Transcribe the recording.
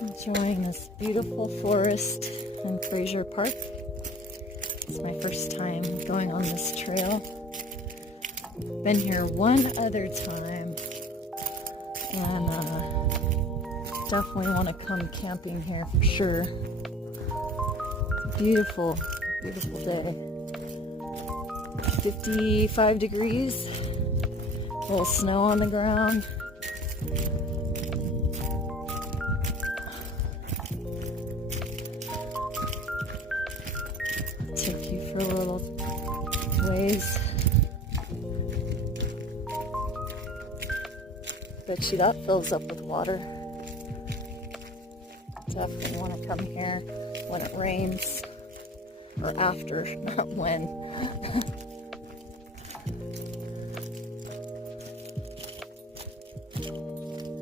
Enjoying this beautiful forest in Fraser Park. It's my first time going on this trail. Been here one other time, and definitely want to come camping here for sure. Beautiful, beautiful day. 55 degrees, a little snow on the ground. Take you for a little ways. Bet you that fills up with water. Definitely want to come here when it rains, or after, not when.